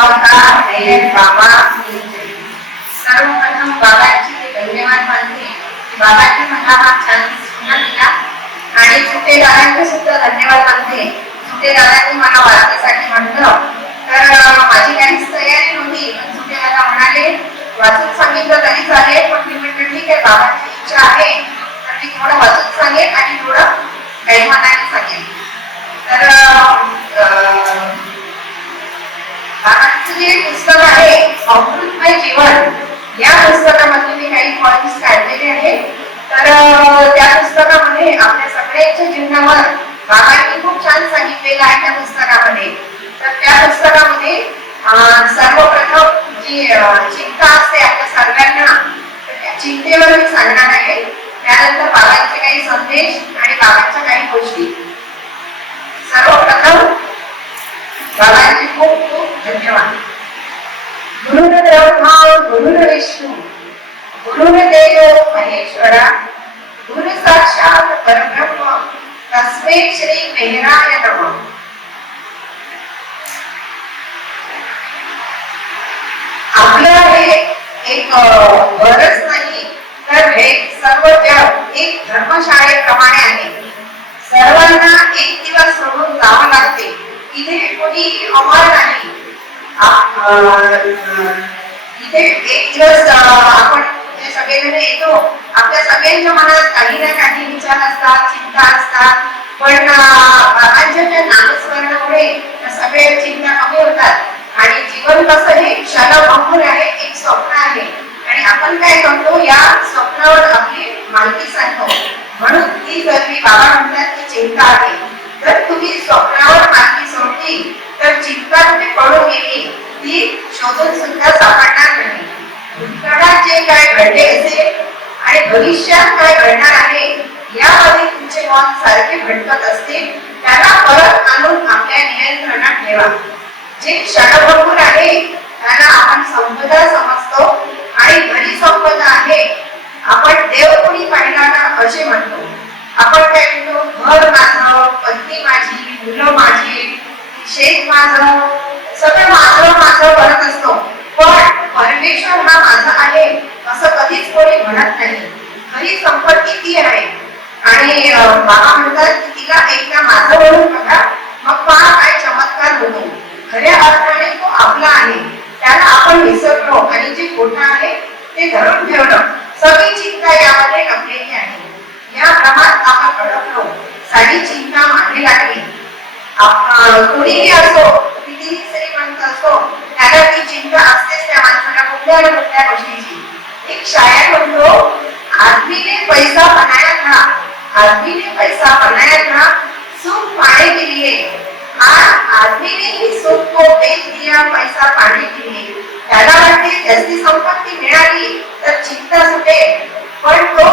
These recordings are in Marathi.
अवतार बाबा सर्वप्रथम बाबांची धन्यवाद मानते की बाबांनी मला हा छान पुन्हा दिला आणि सुटे दादांचे सुद्धा धन्यवाद मानते. सुटे दादांनी मला वाचण्यासाठी म्हटलं तर माझी काहीच तयारी नव्हती, पण सुटे दादा म्हणाले वाचून सांगितलं तरी चालेल, पण मी म्हटलं ठीक आहे बाबांची इच्छा आहे तर मी थोडं वाचून सांगेन आणि थोडं गाईमानाने सांगेन. तर बाबांचं जे पुस्तक आहे अमृतमय जीवन या पुस्तकामध्ये मी काही पॉइंट्स काढलेले आहेत. तर त्या पुस्तकामध्ये आपल्या सगळ्यांच्या जीवनावर बाबांनी खूप छान सांगितलेलं आहे त्या पुस्तकामध्ये. तर त्या पुस्तकामध्ये सर्वप्रथम जी चिंता असते आपल्या सर्वांना त्या चिंतेवर मी सांगणार आहे. त्यानंतर बाबांचे काही संदेश आणि बाबांच्या काही गोष्टी. सर्वप्रथम बाबांचे खूप खूप धन्यवाद. गुरुर्ब्रह्मा गुरुर्विष्णू गुरुर्देव महेश्वरा गुरु साक्षात परब्रह्म तस्मै श्री मेहराय नमः. आपलं हे एक बरच नाही तर हे सर्व जग एक धर्मशाळेप्रमाणे आहे. सर्वांना एक दिवस सोडून जावं लागते. इथे कोणी अमर नाही. इथे एक दिवस आपण जे सगळेजण येतो आपल्या सगळ्यांच्या मनात काही ना काही विचार असतात, चिंता असतात, पण बाबांच्या त्या नामस्मरणामुळे सगळे चिंता कमी होतात आणि जीवन कसं हे क्षणभंगूर आहे, एक स्वप्न आहे आणि आपण काय करतो या स्वप्नावर आपली मालकी सांगतो. म्हणून ती सर्वी बाबा म्हणतात की चिंता आहे. जर तुम्ही स्वप्नावर मालकी सोडली तर चिंता कुठे पडून गेली ती शोधून सुद्धा सापडणार नाही. भूतकाळात जे काय घडले असेल आणि भविष्यात काय घडणार आहे यामध्ये तुमचे मन सारखे भटकत असते, त्याला परत आणून आपल्या नियंत्रणात ठेवा. जे क्षणभंगूर आहे त्याला आपण संपदा समजतो आणि खरी संपदा आहे आपण देव कोणी पाहिला ना असे म्हणतो. आपण काय म्हणतो घर माझं, पत्नी माझी, मुलं माझी, शेत माझं, सगळं माझं माझं करत असतो, पण परमेश्वर हा माझा आहे असं कधीच कोणी म्हणत नाही. खरी संपत्ती ती आहे आणि बाबा म्हणतात की तिला एकदा माझं म्हणून बघा, मग पहा काय चमत्कार होतो. खऱ्या अर्थाने तो आपला आहे, त्याला आपण विसरलो आणि जे खोटं आहे ते धरून ठेवलं. सगळी चिंता यामध्ये लपलेली आहे. या भ्रमात आपण अडकलो, सारी चिंता मागे लागली. कोणीही असो, कितीही श्रीमंत असो, त्याला ती चिंता असतेच त्या माणसाला कुठल्या ना कुठल्या गोष्टीची. एक शायर म्हणतो आदमी ने पैसा बनाया था, आदमी ने पैसा बनाया था सुख पाने के लिए, आज आदमी ने ही सुख को बेच दिया पैसा पाने के लिए. त्याला वाटते जास्ती संपत्ती मिळाली तर चिंता सुटेल, पण तो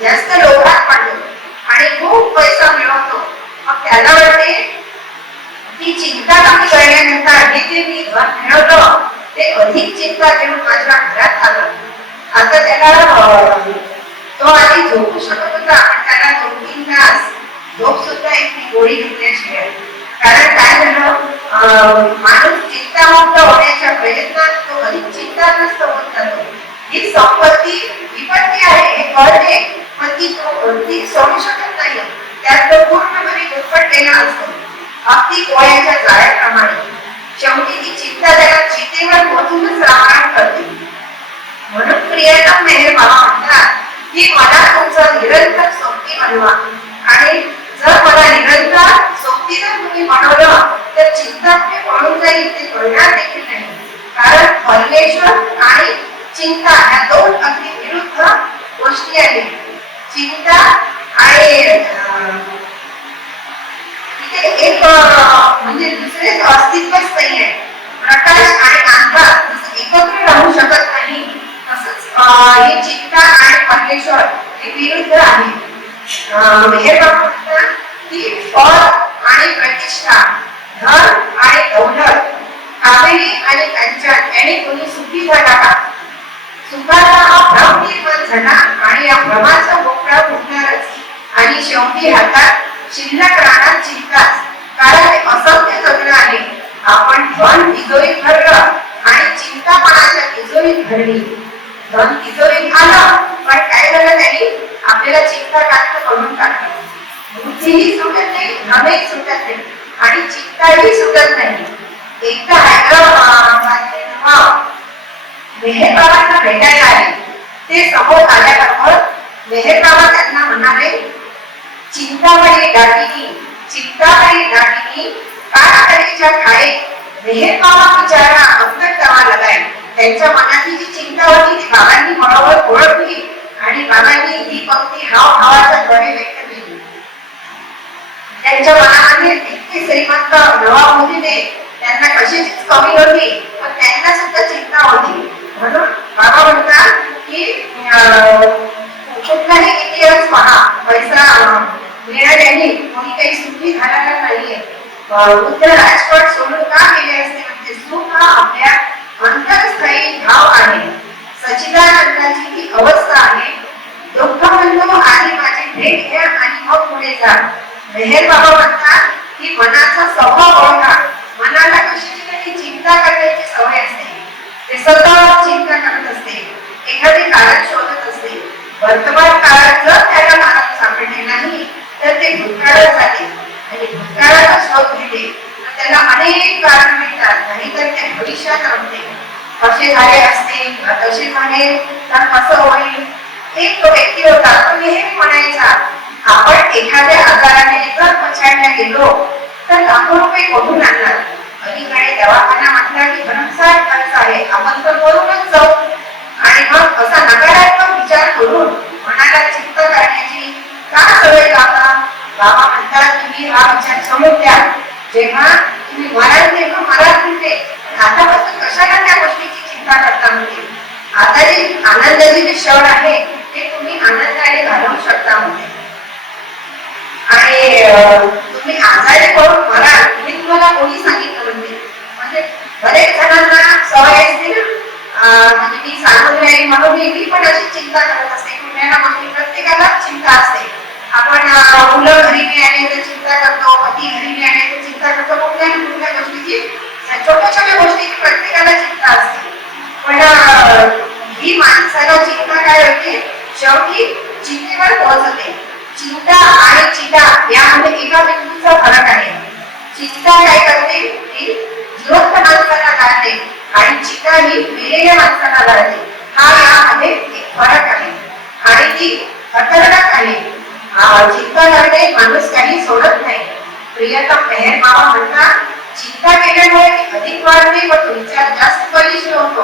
जास्त लोभात पडतो आणि खूप पैसा मिळवतो. मग त्याला वाटते ती चिंता कमी करण्याकरता जे मी घर मिळवलं ते अधिक चिंता घेऊन माझ्या घरात आलं. आता त्याला तो आधी झोपू शकत होता, पण त्याला 2-3 तास झोप सुद्धा एक गोळी घेतल्याशिवाय. कारण काय झालं, माणूस चिंतामुक्त होण्याच्या प्रयत्नात तो अधिक चिंताग्रस्त होत जातो. ही संपत्ती विपत्ती आहे हे कळते, पण ती सोडू शकत नाही. त्यात तो पूर्णपणे गुरफटलेला असतो, अगदी कोळ्याच्या जाळ्याप्रमाणे. शेवटी ती चिंता त्याला चितेवर पोचूनच राहणार करते. म्हणून प्रियतम मेहर बाबा म्हणतात की मला तुमचं निरंतर सोबती बनवा आणि जर मला निरंतर सोबती जर तुम्ही बनवलं तर चिंता कुठे पळून जाईल ते कळणार देखील नाही. कारण परमेश्वर आणि चिंता ह्या दोन अगदी विरुद्ध गोष्टी आहेत. चिंता आणि इथे एक म्हणजे दुसरेच अस्तित्वच नाही आहे. प्रकाश आणि अंधार एकत्र राहू शकत नाही, तसंच ही चिंता आणि परमेश्वर हे विरुद्ध आहे. हे म्हणतात की पद आणि प्रतिष्ठा, धन आणि दौलत, कावेरी आणि कंचन याने कोणी सुखी झाला का? सुखाचा हा भ्रम निर्माण झाला आणि या भ्रमाचा मोकळा फुटणारच. आणि शेवटी हातात शिल्लक राहणार चिंताच. कारण असत्य जगणं आहे. आपण धन विजयी ठरलं तिजोरीत भरली. धन तिजोरीत आलं, पण काय झालं त्यांनी आपल्याला चिंता काढणं करून टाकलं. बुद्धीही सुटत नाही, धनही सुटत नाही आणि चिंताही सुटत नाही. एकदा हैदराबादचे मेहेर बाबांना भेटायला आले. ते समोर आल्याबरोबर मेहेर बाबा त्यांना म्हणाले, चिंतामणी दागिनी, चिंतामणी दागिनी काळकरीच्या खाये मेहेर बाबा बिचारा अंतर दवा लगाय. त्यांच्या मनातली जी चिंता होती ती बाबांनी मनावर ओळखली आणि बाबांनी ही पंक्ती हावभावाच्या द्वारे व्यक्त केली. त्यांच्या मनामध्ये इतकी श्रीमंत नवाब होते ते, त्यांना कशाचीच कमी होती, पण त्यांना सुद्धा चिंता होती. म्हणून बाबा म्हणतात की कुठलाही इतिहास पहा, पैसा मिळाल्याने कोणी काही सुखी झालेला नाहीये. बुद्ध राजपाट सोडून का गेले असते, म्हणजे सुख हा आपल्या अंतरस्थायी भाव आहे, सच्चिदानंदाची ही अवस्था आहे. दुःख म्हणतो आधी माझी भेट घ्या आणि मग पुढे जा. मेहेर बाबा म्हणतात की मनाचा स्वभाव ओळखा. मनाला कशाची तरी चिंता करण्याची सवय असते, ते सतत चिंता करत असते, एखादे कारण शोधत असते. वर्तमान काळात जर त्याला कारण सापडले नाही तर ते भूतकाळात जाते आणि भूतकाळाचा शोध घेते, त्याला अनेक कारण मिळतात, नाहीतर ते भविष्यात रमते. कसे झाले असते, कसे झाले तर कसं होईल. एक तो व्यक्ती होता, तो नेहमी म्हणायचा, आपण एखाद्या आजाराने जर पछाडल्या गेलो तर लाखो रुपये कुठून आणणार. अलीकडे दवाखाना म्हटला की भरमसाठ खर्च आहे, आपण तर करूनच जाऊ. आणि मग असा नकारात्मक विचार करून मनाला चिंता करण्याची का सवय लावता. बाबा म्हणतात तुम्ही हा विचार समोर द्या, जेव्हा तुम्ही मराल तेव्हा मराल मिळते, आतापासून कशाला त्या गोष्टीची चिंता करता. म्हणजे आता जे आनंदाचे जे क्षण आहे ते तुम्ही आनंदाने घालवू शकता. आणि तुम्ही आजारी पडून मराल हे तुम्हाला कोणी सांगितलं. म्हणजे बरेच जणांना सवय असते ना, म्हणजे मी सांगून म्हणून मी पण अशी चिंता करत असते. कुठल्या गोष्टी प्रत्येकाला चिंता असते. आपण मुलं घरी मिळाले तर चिंता करतो, पती घरी मिळाले तर चिंता करतो, कुठल्या ना कुठल्या गोष्टीची, छोट्या छोट्या गोष्टीची प्रत्येकाला चिंता असते. पण ही माणसाला चिंता काय होते, शेवटी चिंतेवर पोहोचते. चिंता आणि चिता यामध्ये एका बिंदूचा फरक आहे. चिंता काय करते, ती जिवंत माणसाला जाते आणि चिता ही मेलेल्या माणसाला जाते. हा यामध्ये एक फरक आहे आणि ती खतरनाक आहे. चिंता करणे माणूस काही सोडत नाही. प्रियतम मेहेर बाबा म्हणतात, चिंता केल्यामुळे अधिक वाढते व विचार जास्त बलिष्ठ होतो.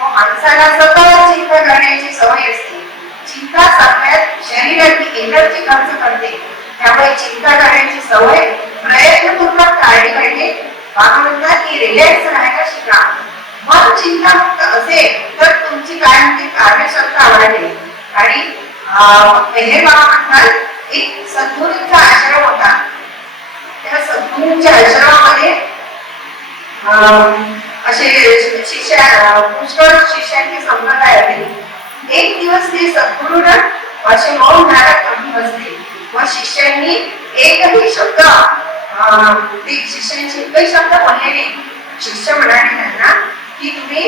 माणसाला सतत चिंता करण्याची सवय असते. चिंता सगळ्यात शरीराची एनर्जी खर्च करते, त्यामुळे चिंता करण्याची सवय प्रयत्नपूर्वक टाळली पाहिजे. बाबा म्हणतात की रिलॅक्स राहायला शिका. मन चिंतामुक्त असेल तर तुमची कायमची कार्यक्षमता वाढेल. आणि मेहेर बाबा म्हणतात एक सद्गुरूंचा आश्रम होता. त्या सद्गुरूंच्या आश्रमामध्ये असे शिष्य पुष्कळ शिष्यांची संप्रदाय होती. एक दिवस ते सद्गुरूंना असे मौन धारण करून बसले व शिष्यांनी एकही शब्द ते शिष्यांची एकही शब्द बोलले नाही. शिष्य म्हणाले त्यांना की तुम्ही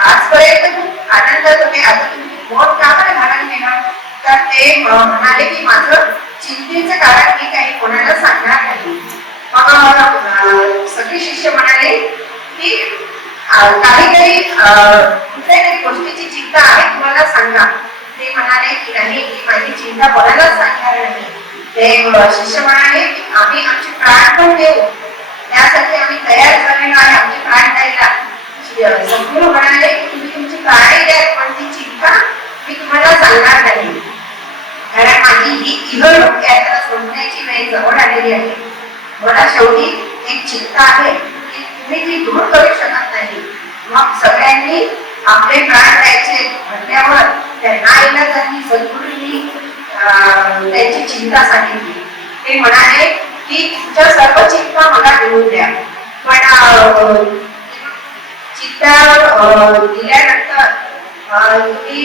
आजपर्यंत खूप आनंदात होते, आता तुम्ही मौन का बरं धारण केलं. तर ते म्हणाले की माझं चिंतेचं कारण मी काही कोणाला सांगणार नाही. मग सगळे शिष्य म्हणाले की काहीतरी कुठल्या तरी गोष्टीची चिंता आहे, तुम्हाला सांगा. ते म्हणाले की नाही, माझी चिंता कोणालाच सांगणार नाही. ते शिष्य म्हणाले की आम्ही आमचे प्राण पण देऊ, त्यासाठी आम्ही तयार झालेलो आहे आमचे प्राण द्यायला. सद्गुरू म्हणाले की तुम्ही तुमची प्राणी द्या, पण ती चिंता मी तुम्हाला सांगणार नाही, कारण माझी ही इहलोक यात्रा सोडण्याची वेळ जवळ आलेली आहे. मला शेवटी एक चिंता आहे की तुम्ही ती दूर करू शकत नाही. मग सगळ्यांनी आपले प्राण द्यायचे म्हटल्यावर त्यांना त्यांनी सद्गुरूंनी त्यांची चिंता सांगितली. ते म्हणाले की तुमच्या सर्व चिंता मला घेऊन द्या, पण चिंता दिल्यानंतर तुम्ही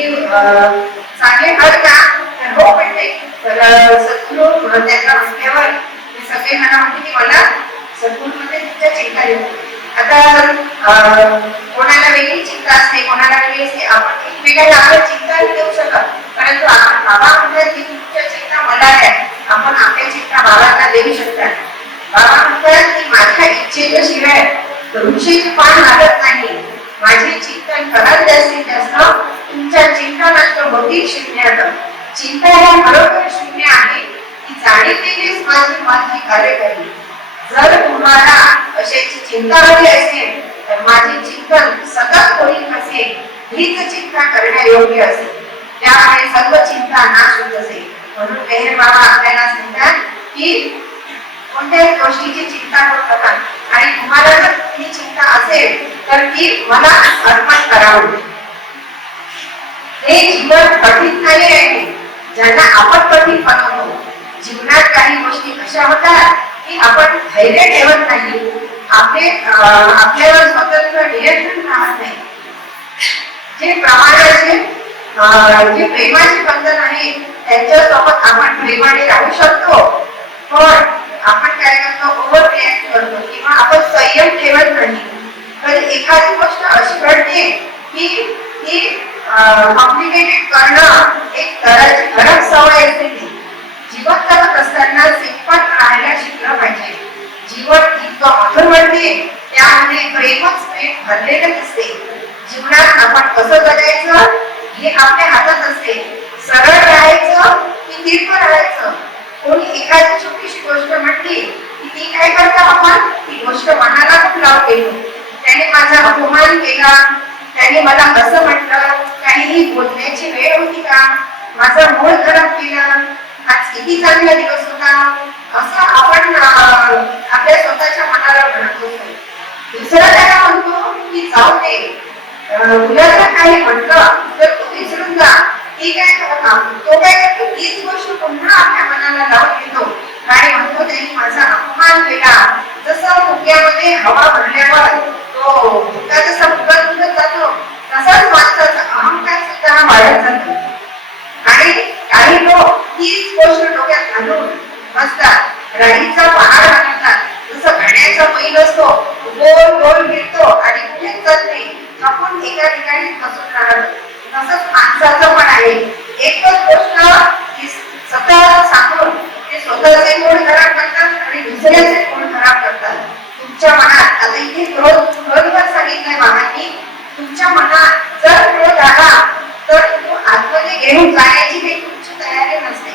चांगले आहात का. तर हो म्हणते. तर सद्गुरू त्यांना म्हटल्यावर सगळे मला म्हणते की मला सद्गुरू मध्ये तुमच्या चिंता येऊ. आता कोणाला वेगळी चिंता चिंता असते, कोणाला काही असते, आपण एकमेकांना आपल्या चिंता नाही देऊ शकत. परंतु आपण बाबा म्हणतात की तुमच्या चिंता मला आहे, आपण आपल्या चिंता बाबांना देऊ शकतात. बाबा म्हणतात की माझ्या इच्छेच्या शिवाय वृक्षाचे पान लागत नाही. माझे चिंतन कराल जास्तीत जास्त तुमच्या चिंतनात भौतिक शून्यात. चिंता या खरोखर शून्य आहे, ती जाणीवेनेच माझी माझी कार्य करेल. जर तुम्हाला अशाची चिंता हवी असेल तर माझे चिंतन सतत होईल असेल, हीच चिंता करण्यायोग्य असेल. त्यामुळे सर्व चिंता नाश होत असेल. म्हणून मेहर बाबा आपल्याला सांगतात की कोणत्याही गोष्टीची चिंता करू नका, आणि तुम्हाला जर ही चिंता असेल तर ती मला अर्पण करावी. हे जीवन कठीण नाही आहे, ज्यांना आपण कठीण बनवतो. जीवनात काही गोष्टी अशा होतात की आपण धैर्य ठेवत नाही, आपल्यावर स्वतंत्र नियंत्रण राहत नाही. जे प्रमाणाचे जे प्रेमाचे बंधन आहे त्यांच्यासोबत आपण प्रेमाने राहू शकतो, पण आपण काय करतो, ओव्हर रिॲक्ट करतो किंवा आपण संयम ठेवत नाही. तर एखादी गोष्ट अशी घडते की ती कॉम्प्लिकेटेड करणं एक धडक सवय असते. ती जीवन जगत असताना सिंपल राहायला शिकलं पाहिजे. जीवन इतकं मधुर वाटते, त्यामध्ये प्रेमच प्रेम भरलेलं असते. जीवनात आपण कसं जगायचं हे आपल्या हातात असते. सरळ राहायचं की तीर्थ राहायचं. कोणी एखादी छोटीशी गोष्ट म्हटली की ती काय करता, आपण ती गोष्ट मनाला खूप लावते. त्याने माझा अपमान केला, त्याने मला असं म्हटलं, काहीही बोलण्याची वेळ होती का, माझा मूड खराब केला, आज किती चांगला दिवस होता, असं आपण आपल्या स्वतःच्या मनाला म्हणतो. दुसरा त्याला म्हणतो की जाऊ दे, तुला जर काही म्हटलं तर तू विसरून जा. ती काय करतो, तो काय करतो, तीच गोष्ट पुन्हा आपल्या मनाला लावून घेतो आणि म्हणतो त्यांनी माझा अपमान केला. जसं फुग्यामध्ये हवा भरल्यावर तो फुगा जसा फुगत जातो, तसाच माणसाचा अहंकार सुद्धा वाढत जातो. आणि काही लोक तीच गोष्ट डोक्यात घालून बसतात, राणीचा पहाड बनवतात. जसं घाण्याचा बैल असतो, गोल गोल फिरतो आणि कुठेच जात नाही, आपण एका ठिकाणी बसून राहतो. तसंच माणसाचं पण आहे. एकच गोष्ट सतत सांगून ते स्वतःचे मूड खराब करतात आणि दुसऱ्याचे मूड खराब करतात. तुमच्या मनात आता इथे क्रोधवर सांगितलंय बाबांनी, तुमच्या मनात जर क्रोध आला तर तो आतमध्ये घेऊन जाण्याची काही तुमची तयारी नसते.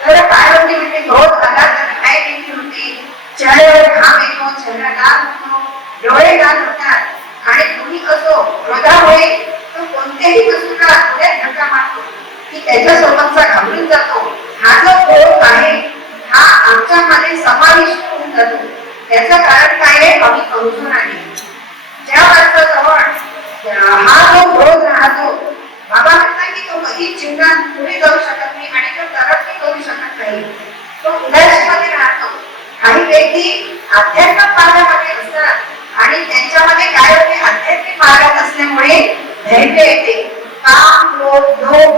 तर काय होते म्हणजे क्रोध आला तर काय देखील होते, चेहऱ्यावर घाम येतो, चेहरा लाल होतो, डोळे लाल होतात आणि कुणी असो क्रोधामुळे तो कोणत्याही वस्तूला थोड्या धक्का मारतो की त्याच्यासोबतचा घाबरून जातो. हा जो क्रोध आहे हा आमच्यामध्ये समाविष्ट होऊन जातो. त्याचं कारण काय आहे, आम्ही कमजोर आहे. ज्या माणसाजवळ हा जो क्रोध राहतो, बाबा म्हणतात की तो कधीच जीवनात पुढे जाऊ शकत नाही आणि तो तरक्की करू शकत नाही, तो उदासीमध्ये राहतो. काही व्यक्ती आध्यात्मिक मार्गामध्ये असतात आणि त्यांच्यामध्ये काय होते, आध्यात्मिक मार्गात असल्यामुळे धैर्य येते. काम, क्रोध, लोभ,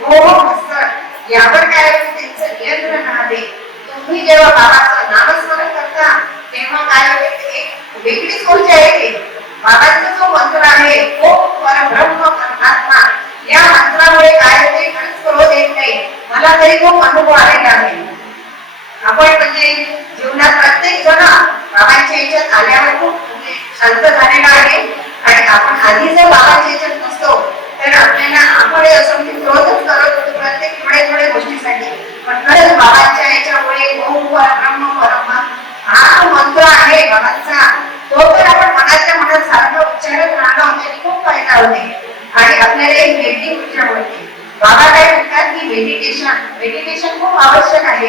मोह असतात, यावर काय होते, त्यांचं नियंत्रण राहते. तुम्ही जेव्हा बाबाचं नामस्मरण करता तेव्हा काय होते, एक वेगळीच ऊर्जा येते. बाबांचा जो मंत्र आहे ओम परब्रह्म परमात्मा, या मंत्रामुळे काय होते, खरंच क्रोध येत नाही. मला तरी तो अनुभव आलेला आहे. आपण म्हणजे जीवनात प्रत्येक जण बाबांच्या याच्यात आल्यावर खूप शांत झालेला आहे. आणि आपण आधी जर बाबांच्या याच्यात नसतो तर आपल्याला आपण असं म्हणजे क्रोधच करत होतो प्रत्येक थोड्या गोष्टीसाठी. पण खरंच बाबांच्या याच्यामुळे ओम परब्रह्म परमात्मा हा मंत्र आहे बाबांचा, तो तर आपण मनातल्या मनात सारखं उच्चारत राहणं त्याने खूप फायदा होते आणि आपल्याला एक वेगळी ऊर्जा मिळते. बाबा काय म्हणतात की मेडिटेशन खूप आवश्यक आहे.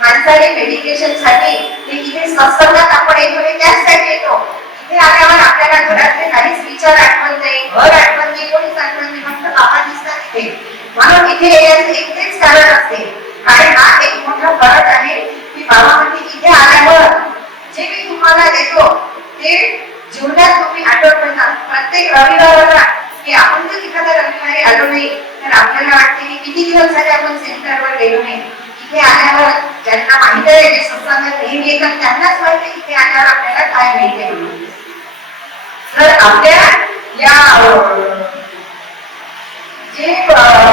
माणसाने मेडिटेशन साठी इथे सत्संगात आपण येतो त्याचसाठी येतो. इथे आल्यावर आपल्याला घरातले काहीच विचार आठवत नाही, घर आठवत नाही, कोणीच आठवत नाही, फक्त बाबा दिसतात इथे. म्हणून इथे येण्याचं एकच कारण असते. आणि हा एक मोठा फरक आहे की बाबा म्हणजे इथे आल्यावर जे मी तुम्हाला देतो ते जीवनात तुम्ही आठवत नाही. प्रत्येक रविवाराला की आपण जर एखाद्या रविवारी आलो नाही तर आपल्याला वाटते की किती दिवस झाले आपण सेंटरवर गेलो नाही. इथे आल्यावर ज्यांना माहिती आहे, जे सत्संगात नेहमी येतात त्यांनाच माहिती इथे आल्यावर आपल्याला काय मिळते. तर आपल्या या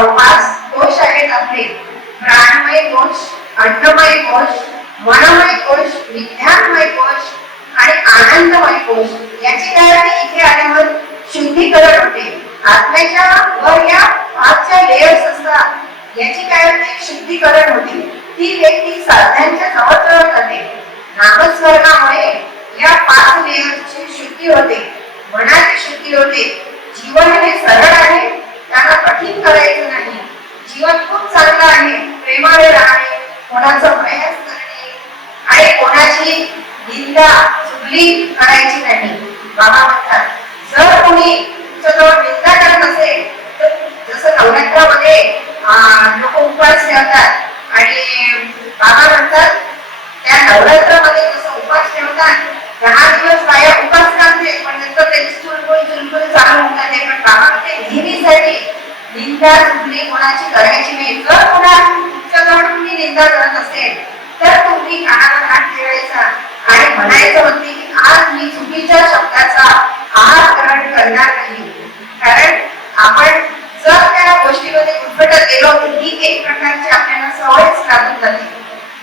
पाच कोश आहेत आपले, प्राणमय कोश, अन्नमय कोश, मनमय कोश, विज्ञानमय कोश आणि आनंदमय कोश. याची काय होते, इथे आल्यावर शुद्धीकरण होते. आत्म्याच्या वर या पाचच्या लेयर्स असतात, याची काय होते, शुद्धीकरण होते. ती व्यक्ती साध्यांच्या जवळ जाते. नामस्मरणामुळे या पाच लेयर्सची शुद्धी होते, मनाची शुद्धी होते. जीवन हे सरळ आहे, त्याला कठीण करायचं नाही. जीवन खूप चांगलं आहे, प्रेमाने राहणे, कोणाचा प्रयास करणे आणि कोणाची निंदा चुगली करायची नाही. बाबा म्हणतात, जर कोणी तुमच्याजवळ निंदा करत असेल तर, जसं नवरात्रामध्ये लोक उपवास ठेवतात आणि बाबा म्हणतात त्या नवरात्रामध्ये जसं उपवास ठेवतात, 10 दिवस बाया उपवास करते, पण नंतर त्याची चुलबुल चालू होऊन जाते. पण बाबा म्हणते नेहमीसाठी निंदा चुगली कोणाची करायची नाही. जर कोणा तुमच्याजवळ तुम्ही निंदा करत असेल तर तुम्ही कानाला हात ठेवायचा आणि म्हणायचं होते की आज मी चुकीच्या शब्दाचा आहार ग्रहण करणार नाही. कारण आपण जर त्या गोष्टीमध्ये गुरफटत गेलो तर ही एक प्रकारची आपल्याला सवयच लागून जाते.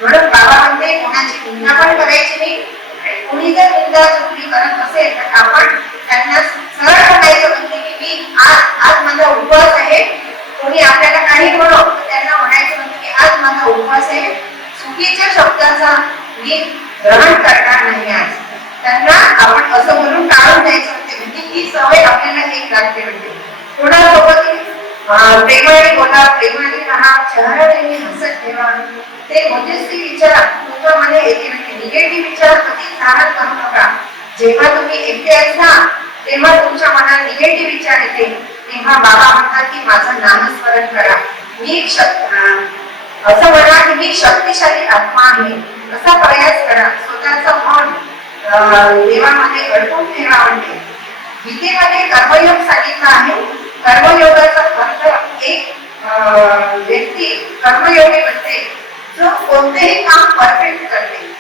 म्हणून बाबा म्हणते कोणाची निंदा पण करायची नाही. आणि कोणी जर निंदा चुगली करत असेल तर आपण त्यांना सरळ म्हणायचं म्हणते की मी आज माझा उपवास आहे. कोणी आपल्याला काही म्हणो त्यांना म्हणायचं म्हणते की आज माझा उपवास आहे, चुकीच्या शब्दाचा मी ग्रहण करणार नाही. आज त्यांना आपण असं म्हणून टाळून द्यायचं म्हणते. म्हणजे ही सवय आपल्याला एक लागते. म्हणजे कोणासोबत प्रेमाने बोला, प्रेमाने राहा, चेहऱ्याने हसत ठेवा. ते मोठेच विचार तुमच्यामध्ये येते. म्हणजे निगेटिव्ह विचार कधीच धारण करू नका. जेव्हा तुम्ही एकटे असता तेव्हा तुमच्या मनात निगेटिव्ह विचार येते, तेव्हा बाबा म्हणतात की माझं नामस्मरण करा. मी असं म्हणा की मी शक्तिशाली आत्मा आहे, असा प्रयास करा. स्वतःचं मन देवामध्ये अडकून ठेवा. म्हणजे गीतेमध्ये कर्मयोग सांगितलं आहे. कर्मयोगाचा अर्थ एक व्यक्ती कर्मयोगी बनते जो कोणतेही काम परफेक्ट करते.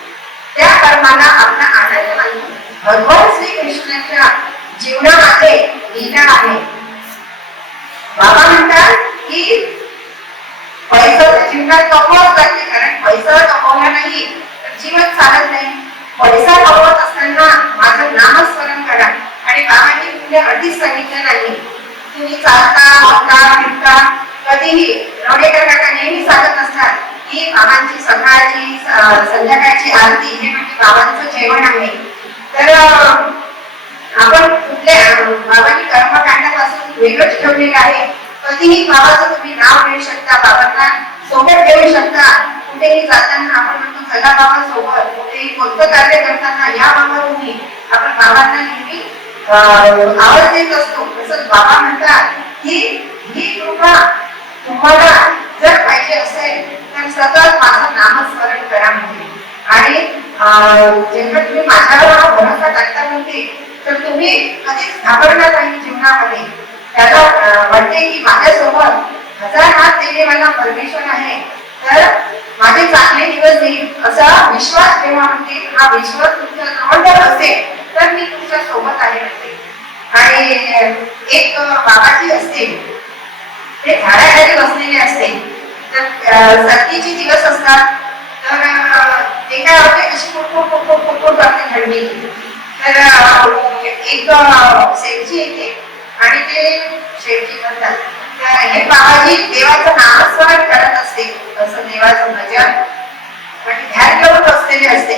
त्या कर्माला आपला आनंद मानतो. भगवान श्री कृष्णाच्या जीवनामध्ये लीला आहे. बाबा म्हणतात की पैसा जीवनात कमवावंच लागते, कारण पैसा कमवला नाही तर जीवन चालत नाही. पैसा कमवत असताना माझं नामस्मरण करा. आणि बाबांनी तुमच्या अटीच सांगितलं नाही. तुम्ही चालता बोलता फिरता कधीही रवडेकर काका नेहमी सांगत असतात की बाबांची सकाळची संध्याकाळची आरती हे म्हणजे बाबांचं जेवण आहे. तर आपण कुठल्या बाबांनी कर्मकांडापासून वेगळंच ठेवलेलं आहे. कधीही बाबाचं तुम्ही नाव घेऊ शकता, बाबांना सोबत ठेवू शकता. कुठेही जाताना आपण म्हणतो चला बाबा सोबत, कुठेही कोणतं कार्य करताना या बाबा तुम्ही, आपण बाबांना नेहमी आवाज देत असतो. तसंच बाबा म्हणतात की ही कृपा तुम्हाला जर पाहिजे असेल तर सतत माझं नामस्मरण करा. म्हणजे आणि जेव्हा तुम्ही माझ्यावर भरोसा टाकता म्हणते तर तुम्ही कधीच घाबरणार नाही जीवनामध्ये. त्याला वाटते की माझ्यासोबत 1000 हात देणेवाला परमेश्वर आहे, तर माझे चांगले दिवस येईल असा विश्वास ठेवा. म्हणते हा विश्वास तुमच्या जवळ जर असेल तर मी तुमच्या सोबत आहे म्हणते. आणि एक बाबाजी असते, ते झाडाखाली बसलेले असते. तर सर्दीचे दिवस असतात, तर ते काय होते अशी कुडकुड करते थंडी. तर एक शेठजी येते आणि ते शेठजी म्हणतात हे बाबाजी देवाचं नामस्मरण करत असते, असं देवाचं भजन आणि ध्यान घेऊन बसलेले असते.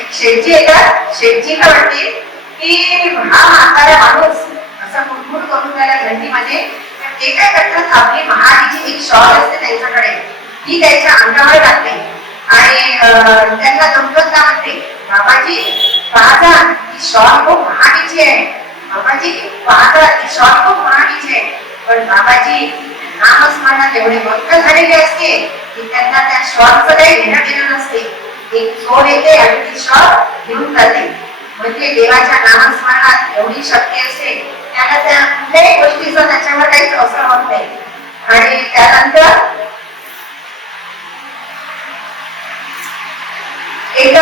एक शेठजी येतात, शेठजीला वाटते की हा म्हातारा माणूस असा कुडकुड करून त्याला थंडीमध्ये. ते काय करतात, आपली महाडीची एक शॉल असते त्यांच्याकडे, ती त्याच्या अंगावर घालते आणि त्यांना गंमत म्हणते बाबाजी पाहता ती शॉल खूप महाडीची आहे. बाबाजी पाहता ती शॉल खूप महाडीची आहे. पण बाबाजी नामस्मरणात एवढे मग्न झालेले असते की त्यांना त्या शॉलचं काही घेणं देणं नसते. एक जोड येते आणि ती शॉल घेऊन जाते. म्हणजे देवाच्या नामस्मरणात एवढी शक्ती असते, त्याला त्या कुठल्याही गोष्टीचा त्याच्यावर काहीच असर होत नाही. आणि त्यानंतर एक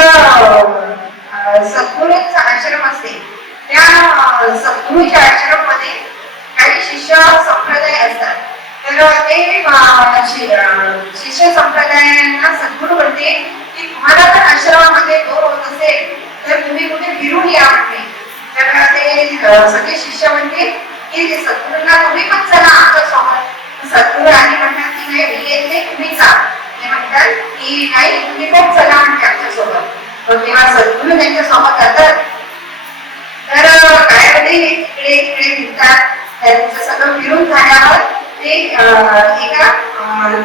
सद्गुरूंचा आश्रम असते. त्या सद्गुरूच्या आश्रम मध्ये काही शिष्य संप्रदाय असतात. तर ते शिष्य संप्रदायांना सद्गुरू म्हणते की तुम्हाला जर आश्रमामध्ये बोर होत असेल तर तुम्ही कुठे फिरून या म्हणते. तर ते सगळे शिष्य म्हणते की सद्गुरूंना तुम्ही पण चला आमच्या सोबत. सद्गुरू आणि म्हणतात की नाही मी येत नाही तुम्ही जा. ते म्हणतात की नाही तुम्ही पण चला म्हणते आमच्या सोबत. मग तेव्हा सद्गुरू त्यांच्या सोबत जातात. तर काय होते इकडे इकडे फिरतात. त्यांचं सगळं फिरून झाल्यावर ते एका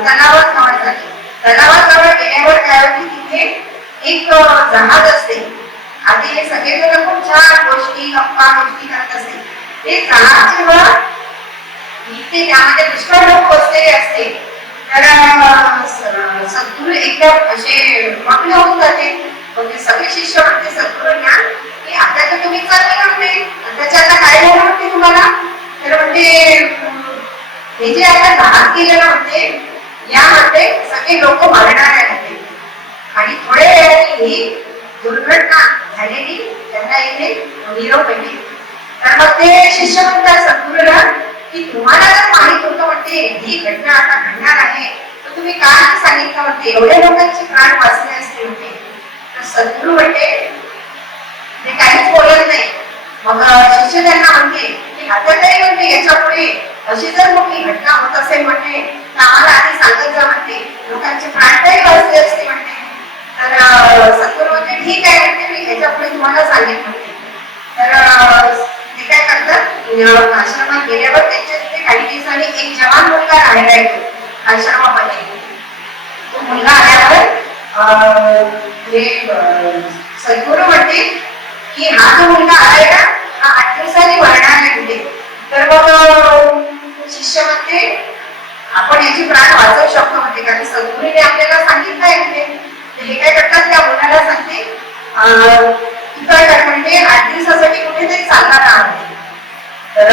तलावात जवळ जाते. तलावात जवळ गेल्यावर काय होते तिथे एक जहाज असते. आधी हे सगळेजण खूप छान गोष्टी गप्पा गोष्टी करत असते. ते जहाज जेव्हा इथे त्यामध्ये पुष्कळ लोक बसलेले असते तर सद्गुरू एकदम असे मग्न होऊन जाते. मग ते सगळे शिष्य म्हणते सद्गुरूंना की आता तर तुम्ही चालले म्हणते त्याच्या आता काय झालं म्हणते तुम्हाला. तर म्हणते हे जे आता जहाज केलेलं म्हणते यामध्ये सगळे लोक मरणार आहे म्हणते आणि थोड्या वेळाने ही दुर्घटना झालेली त्यांना इथे निरोप येते. तर मग ते शिष्य म्हणतात सद्गुरूला की तुम्हाला जर माहित होतं म्हणते ही घटना आता घडणार आहे तर तुम्ही का नाही सांगितलं म्हणते एवढ्या लोकांचे प्राण वाचले असते म्हणते. तर सद्गुरू म्हणते ते काहीच बोलत नाही. मग शिष्य त्यांना म्हणते की आता तरी म्हणते याच्या पुढे अशी जर मोठी घटना होत असेल म्हणते तर आम्हाला आधी सांगत जा म्हणते लोकांचे प्राण तरी वाचले असते म्हणते. तर सद्गुरू म्हणते ठीक आहे म्हणते मी याच्या पुढे तुम्हाला सांगेन म्हणते. तर ते काय करतात आश्रमात गेल्यावर त्यांच्या तिथे काही दिवसांनी एक जवान मुलगा राहायला येतो आश्रमामध्ये. तो मुलगा आल्यावर सद्गुरू म्हणते की हा जो मुलगा आलाय ना हा 8 दिवसांनी मरणार आहे म्हणते. तर मग शिष्य म्हणते आपण याची प्राण वाचवू शकतो म्हणते कारण सद्गुरूने आपल्याला सांगितलं आहे म्हणते. हे काय करतात त्या मुलाला सांगते तू काय कर म्हणते 8 दिवसासाठी कुठेतरी चालणार आहात. तर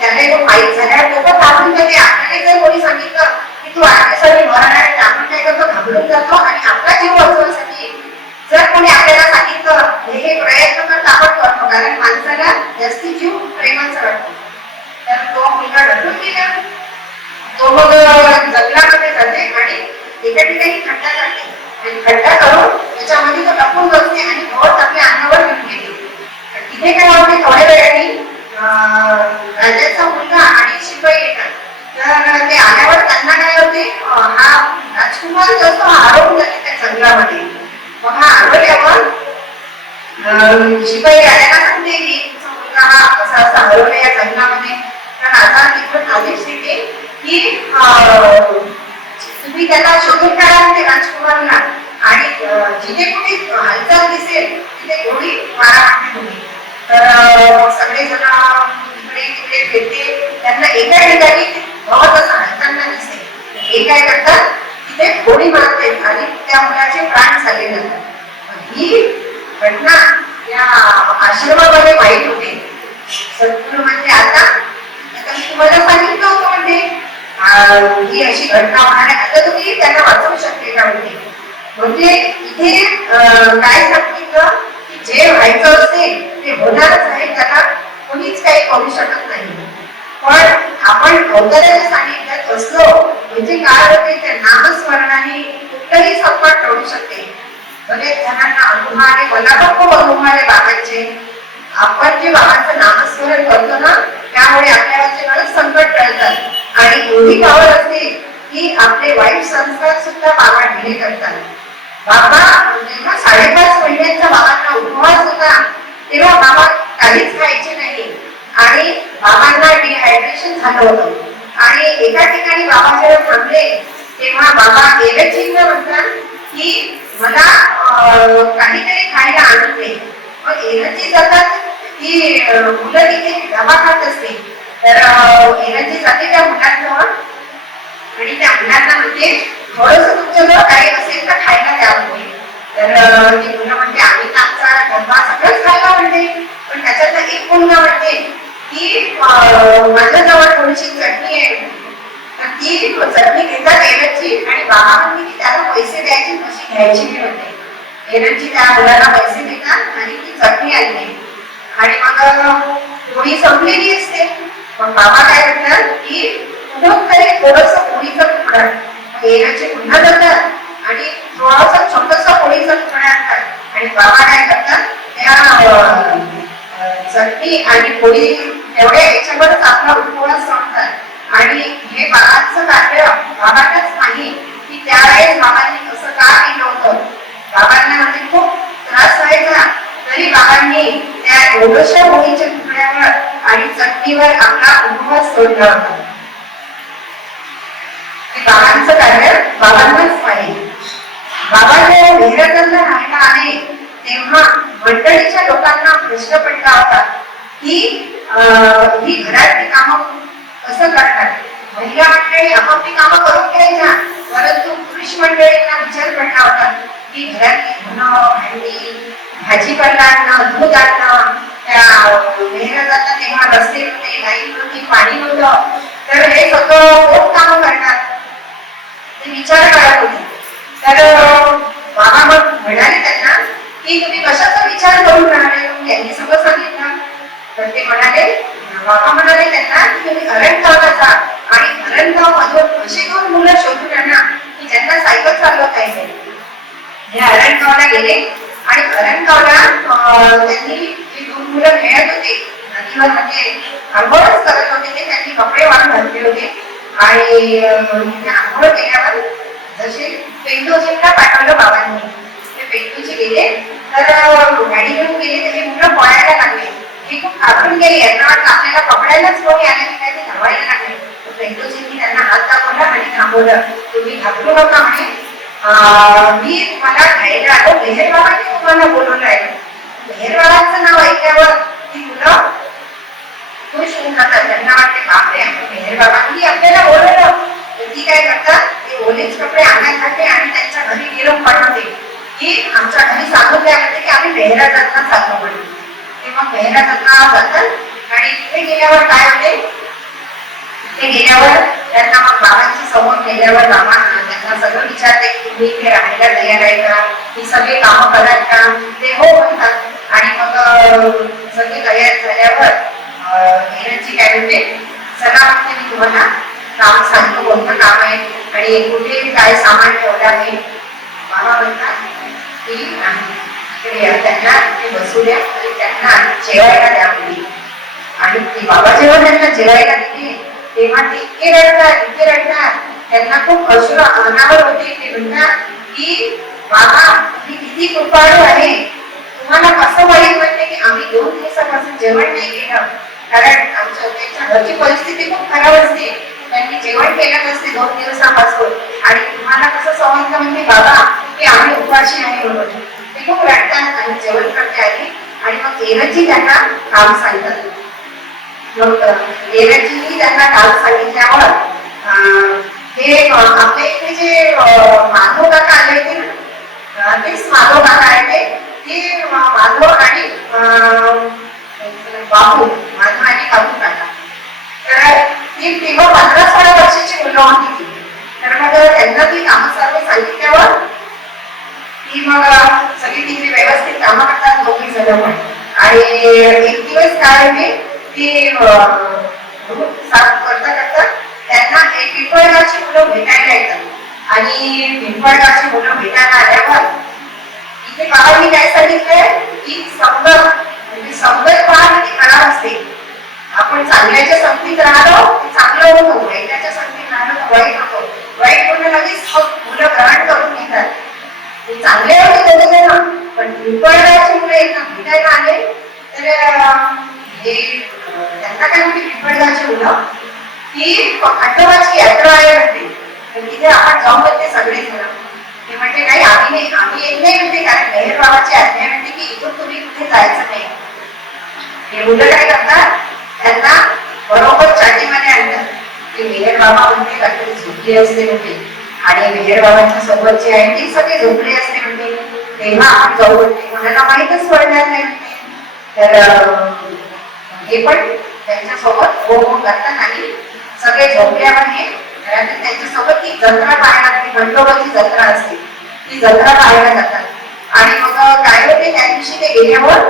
त्याने तो माहीत झाल्यावर तो पण घाबरून जाते. आपल्याला जर कोणी सांगितलं की तू 8 दिवसांनी मरणार आहे तर आपण काय करतो घाबरून जातो आणि आपला जीव वाचवण्यासाठी जर कोणी आपल्याला सांगितलं हे प्रयत्न तर आपण करतो कारण माणसाला जास्ती जीव प्रेमाचा वाटतो. तर तो मुलगा ढकलून गेला. तो मग जंगलामध्ये जाते आणि एका ठिकाणी खड्डा जाते आणि खड्डा करून त्याच्यामध्ये तो लपून बसते आणि भोवत आपल्या अंगावर घेऊन येते. तिथे काय होते थोड्या वेळाने राजाचा मुलगा आणि शिपाई येतात. तर ते आल्यावर त्यांना काय होते हा राजकुमार जो असतो हा हरवून जाते त्या जंगलामध्ये. मग हा हरवल्यावर शिपाई राजाला सांगते की तुमचा मुलगा हा असा असा हरवला या जंगलामध्ये. तर राजा तिकडून आदेश देते की तुम्ही त्याला शोधून काढा म्हणते राजकुमारला आणि जिथे कुठे हालचाल दिसेल तिथे गोळी मारा म्हणते तुम्ही. तर सगळेजण इकडे तिकडे फिरते. त्यांना एका ठिकाणी बहुत असं हालताना दिसते. हे काय करतात तिथे गोळी मारते आणि त्या मुलाचे प्राण झाले जातात. ही घटना या आश्रमामध्ये माहीत होते. सद्गुरू म्हणजे आता मी तुम्हाला सांगितलं होतं म्हणजे ही अशी घटना होणार आहे आता तुम्ही त्यांना वाचवू शकते का म्हणते. म्हणजे इथे काय सांगितलं की जे व्हायचं असते ते होणारच आहे त्याला कोणीच काही करू शकत नाही. पण आपण अवताराला सांगितलं असलो म्हणजे काय होते त्या नामस्मरणाने कुठलंही संकट टळू शकते. बरेच जणांना अनुभव आले मला पण खूप अनुभव आले बाबांचे. आपण जे बाबांचं नामस्मरण करतो ना त्यामुळे आपल्यावरचे बरेच संकट टळतात आणि एवढी पावर असते की आपले वाईट संस्कार सुद्धा बाबा ढिले करतात. बाबा जेव्हा 5.5 महिन्यांचा बाबांना उपवास होता तेव्हा बाबा काहीच खायचे नाही आणि बाबांना डिहायड्रेशन झालं होतं. आणि एका ठिकाणी बाबा जेव्हा थांबले तेव्हा बाबा एलचिंग म्हणतात की मला काहीतरी खायला आणत नाही. मग एलर्जी जातात की मुलं तिथे डबा खात असते. तर एलर्जी जाते त्या मुलांजवळ आणि त्या मुलांना म्हणजे थोडंसं तुमच्याजवळ काही असेल तर खायला द्या म्हणते. तर ती मुलं म्हणते आम्ही आमचा डबा सगळंच खायला म्हणते. पण त्याच्यातला एक मुलगा म्हणते की माझ्याजवळ थोडीशी चटणी आहे. तर ती चटणी घेतात एलर्जी आणि बाबा म्हणते की त्याला पैसे द्यायची कशी घ्यायची मी म्हणते. एलर्जी त्या मुलाला पैसे देतात आणि ती चटणी आणते आणि मग पोळी संपलेली असते. मग बाबा काय म्हणतात की कुठून तरी थोडस पोळीचं तुकडं येण्याचे पुन्हा जातात आणि थोडासा छोटसा पोळीचा तुकडा आणतात आणि बाबा काय करतात त्या चटणी आणि पोळी एवढ्या याच्यावरच आपला उपवास सोडतात आणि हे बाबांचं कार्य बाबांनाच नाही की त्यावेळेस बाबांनी असं का केलं होतं. बाबांना म्हणजे खूप त्रास व्हायचा तरी बाबांनी त्या एवढ्याशा पोळीच्या तुकड्यावर आणि चटणीवर आपला उपवास सोडला होता. बाबांचं कार्य बाबांनाच पाहिजे. बाबा जेव्हा मेहरतला राहायला आले तेव्हा मंडळीच्या लोकांना प्रश्न पडला होता की ही घरातली कामं कसं करतात. महिला मंडळी आपापली कामं करून घ्यायच्या परंतु पुरुष मंडळींना विचार पडला होता की घरातली धुणं भांडी भाजीपाला आणणं दूध आणणं त्या मेहरतला तेव्हा रस्ते होते लाईट होती पाणी होतं तर हे सगळं कोण कामं करणार विचार करत होते. तर बाबा मग म्हणाले त्यांना की तुम्ही कशाचा विचार करून राहिले. त्यांनी सगळं सांगितलं तर ते म्हणाले बाबा म्हणाले त्यांना की तुम्ही अरणगावला जा आणि अरणगाव मधून अशी दोन मुलं शोधून आणा की ज्यांना सायकल चालवता येते. हे अरणगावला गेले आणि अरणगावला त्यांनी जी दोन मुलं खेळत होते नदीवर म्हणजे आंघोळच करत होते ते त्यांनी कपडे वाळून घातले होते आणि आंघोळ केल्यावर जसे पेंडोजींना पाठवलं बाबांनी ते पेंडोजी गेले तर गाडी घेऊन गेले तर हे मुलं पळायला लागले. हे खूप घाबरून गेले यांना वाटलं आपल्याला पकडायलाच कोणी आले की काय ते धावायला लागले. पेंडोजींनी त्यांना हात दाखवला आणि थांबवलं. तुम्ही घाबरू नका म्हणे मी तुम्हाला घ्यायला आलो. मेहर बाबांनी तुम्हाला बोलवलं आहे. मेहर बाबांचं नाव ऐकल्यावर ती मुलं खुश होऊन जातात. त्यांना वाटते बापरे मेहर बाबांनी आपल्याला बोलवलं. ती काय करतात ते ओलेच कपडे अंगात घालते आणि त्यांच्या घरी निरोप पाठवते की आमच्या घरी सांगून द्या म्हणते की आम्ही मेहरा दत्ता चाललो म्हणून. ते मग मेहरा दत्ता जातात आणि तिथे गेल्यावर काय होते तिथे गेल्यावर त्यांना मग बाबांची समोर गेल्यावर बाबा त्यांना सगळं विचारते की तुम्ही इथे राहायला तयार आहे का ही सगळे कामं कराल का ते हो म्हणतात आणि मग सगळे तयार झाल्यावर मेहराची काय म्हणते चला म्हणते मी तुम्हाला काम सांगतो कोणतं काम आहे आणि कुठे काय सामान ठेवलं आहे. बाबा म्हणतात की नाही त्यांना ते बसू द्या आणि त्यांना जेवायला द्या मुली. आणि ती बाबा जेव्हा त्यांना जेवायला दिली तेव्हा ते इतके रडतात त्यांना खूप अश्रू अनावर होते. ते म्हणतात की बाबा तुम्ही किती कृपाळू आहे. तुम्हाला कसं वाईट वाटते की आम्ही 2 दिवसापासून जेवण नाही केलं कारण आमच्या त्यांच्या घरची परिस्थिती खूप खराब असते. त्यांनी जेवण केलं नसते 2 दिवसापासून आणि तुम्हाला कसं समजलं म्हणजे बाबा की आम्ही उपाशी आहे म्हणून. ते खूप रडतात आणि जेवण करते आली आणि मग एरजी त्यांना काम सांगतात. मग एरजीही त्यांना काम सांगितल्यावर हे आपल्या इथे जे माधव काका आले होते ना तेच माधव काका आहे ते माधव आणि बापू माधव आणि बापू काका. तर ती तेव्हा 15-16 वर्षाची मुलं होती. तर मग त्यांना ती कामं सर्व सांगितल्यावर ती मग सगळी तिथे व्यवस्थित कामं करतात दोघी जण पण. आणि एक दिवस काय होते ती साफ करता करता त्यांना एक पिंपळगावची मुलं भेटायला येतात आणि पिंपळगावची मुलं भेटायला आल्यावर इथे बाबांनी काय सांगितलंय की संगत म्हणजे संगत फार म्हणजे खराब असते. आपण चांगल्याच्या संगतीत राहिलो ते चांगलं होतं वाईटाच्या संगतीत राहिलो तर वाईट होतो. वाईट होणं लगेच मुलं ग्रहण करून घेतात. ते चांगले होते दोघेजण पण पिंपळगावची मुलं एकदा भेटायला आले तर हे त्यांना काय म्हणते पिंपळगावची मुलं की खंडोबाची यात्रा आहे म्हणते तर तिथे आपण जाऊ म्हणते सगळेजण. ते म्हणते नाही आम्ही येत नाही म्हणते कारण मेहर बाबाची आज्ञा म्हणते की इथून तुम्ही कुठे जायचं नाही. हे मुलं काय करतात त्यांना बरोबर चाटीमध्ये आणतात की मेहर बाबा म्हणते काहीतरी झोपली असते म्हणते आणि मेहर बाबांच्या सोबत जे आहे ते सगळे झोपले असते म्हणते तेव्हा आपण जाऊ म्हणते कोणाला माहीतच पडणार नाही म्हणते. तर हे पण त्यांच्यासोबत हो हो करतात आणि सगळे झोपल्यावर हे त्यांच्यासोबत ती जत्रा पाहायला ती खंडोबाची जत्रा असते ती जत्रा पाहायला जातात. आणि मग काय होते त्या दिवशी ते गेल्यावर